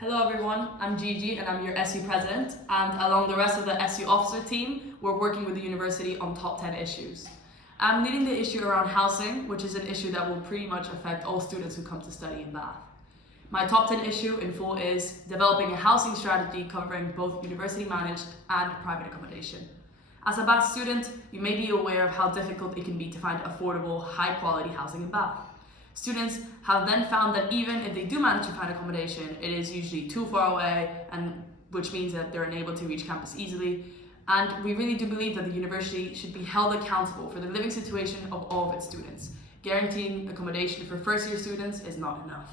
Hello everyone, I'm Jiji and I'm your SU president, and along the rest of the SU officer team, we're working with the university on top 10 issues. I'm leading the issue around housing, which is an issue that will pretty much affect all students who come to study in Bath. My top 10 issue in full is developing a housing strategy covering both university managed and private accommodation. As a Bath student, you may be aware of how difficult it can be to find affordable, high quality housing in Bath. Students have then found that even if they do manage to find accommodation, it is usually too far away, and which means that they're unable to reach campus easily. And we really do believe that the university should be held accountable for the living situation of all of its students. Guaranteeing accommodation for first year students is not enough.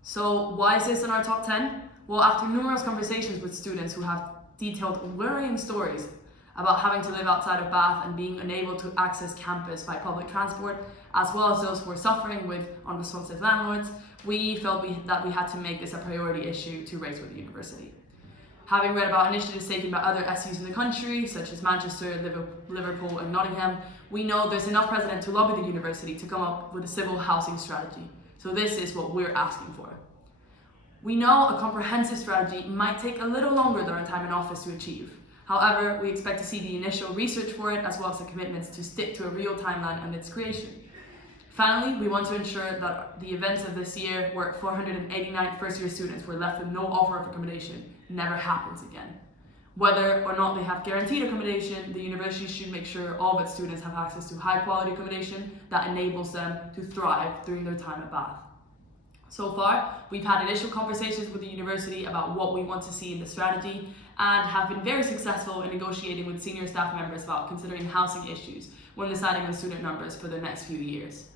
So why is this in our top 10? Well, after numerous conversations with students who have detailed worrying stories about having to live outside of Bath and being unable to access campus by public transport, as well as those who are suffering with unresponsive landlords, we felt that we had to make this a priority issue to raise with the university. Having read about initiatives taken by other SUs in the country, such as Manchester, Liverpool and Nottingham, we know there's enough precedent to lobby the university to come up with a civil housing strategy. So this is what we're asking for. We know a comprehensive strategy might take a little longer than our time in office to achieve. However, we expect to see the initial research for it as well as the commitments to stick to a real timeline on its creation. Finally, we want to ensure that the events of this year, where 489 first-year students were left with no offer of accommodation, never happens again. Whether or not they have guaranteed accommodation, the university should make sure all of its students have access to high-quality accommodation that enables them to thrive during their time at Bath. So far, we've had initial conversations with the university about what we want to see in the strategy and have been very successful in negotiating with senior staff members about considering housing issues when deciding on student numbers for the next few years.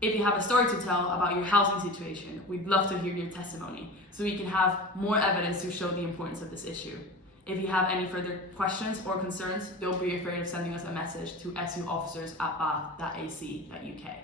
If you have a story to tell about your housing situation, we'd love to hear your testimony so we can have more evidence to show the importance of this issue. If you have any further questions or concerns, don't be afraid of sending us a message to suofficers@bath.ac.uk.